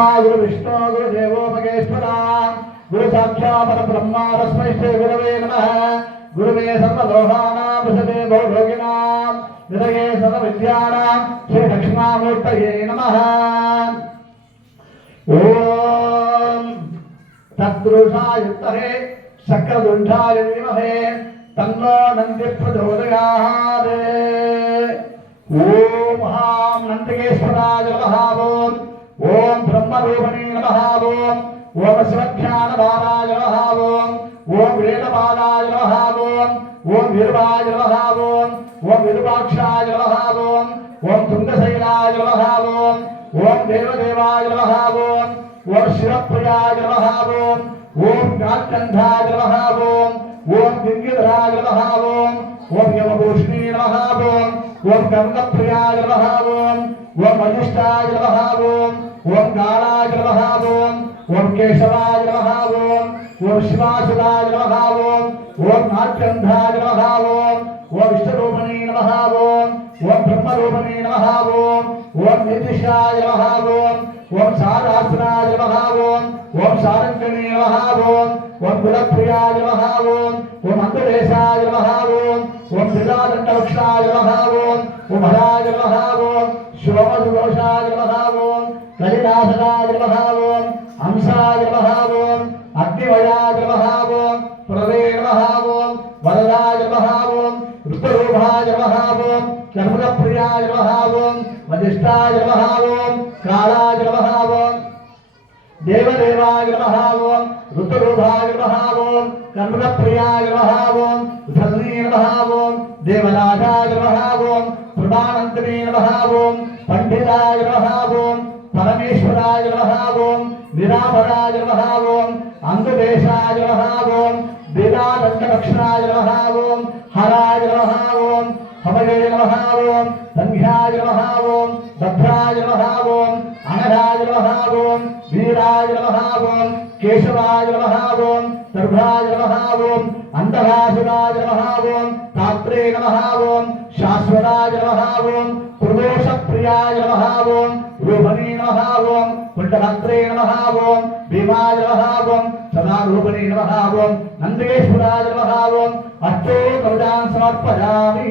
గురు విష్ణు గురు దేవోపగేశ్వర గురు సాక్షాపర బ్రహ్మ తస్మై శ్రీ గురవే నమ. గురువే సర్వలోహానాం విశదే భోగినాం నిరగే సర్వ విద్యానాం శ్రీ దక్షిణామూర్తయే నమ. ఓం విమహే తన్నో నంది ప్రచోదయాత్ ఓం హాం నందికేశ్వరాయ నమః. ब्रह्मरूपणे नमः ॐ ॐ शिवख्यानभाराय नमः ॐ ॐ वेदपादाय नमः ॐ ॐ विरुपाय नमः ॐ ॐ विरूपाक्षाय नमः ॐ ॐ तुङ्गशैलाय नमः ॐ ॐ देवदेवाय नमः ॐ ॐ शिवप्रियाय नमः ॐ ॐ कात्कन्धाय नमः ॐ ॐ गिङ्गिधराय नमः ॐ ॐ यमभूषणे नमः ॐ ॐ गङ्गप्रियाय नमः ॐ ॐ वरिष्ठाय नमः ॐ ఓం ఓం కాళాయ నమః ఓం ఓం కేశవాయ నమః ఓం ఓం శివాసురాయ నమః ఓం ఓం నాట్యంధాయ నమః ఓం ఓం విష్ణురూపిణే నమః ఓం ఓం బ్రహ్మరూపిణే నమః ఓం ఓం నిర్దిశాయ నమః ఓం ఓం సారాసనాయ నమః ఓం ఓం సారంగణే నమః ఓం ఓం కులప్రియాయ నమః नमः ओम हंसाय नमः ओम अग्निवयाय नमः ओम प्रवे नमः ओम वरदाय नमः ओम ऋतुरूपाय नमः ओम कर्मणप्रियाय नमः ओम वजिष्ठाय नमः ओम कालाय नमः ओम देवदेवाय नमः ओम ऋतुरूपाय नमः ओम कर्मणप्रियाय नमः ओम धन्ये नमः ओम देवनाथाय नमः ओम प्रमाणन्तने नमः ओम पंडिताय नमः ओम परमेश्वराय दक्षिणाय नमः ओम हराय नमः ओम हवये नमः ओम सन्ध्याय नमः ओम भद्राय नमः ओम अनघाय नमः ओम वीराय नमः ओम केशवाय नमः ओम सर्वाय नमः ओम अन्तभासुराय नमः ओम तात्रे नमः ओम शाश्वताय नमः ॐ प्रदोषप्रियाय नमः ओम ఓం పుట్టభద్రే ఓం భీమాయ నమః ఓం సదారూపణే నమః ఓం నందేశ్వరాయ నమః ఓం అష్టో కవితాన్ సమర్పయామి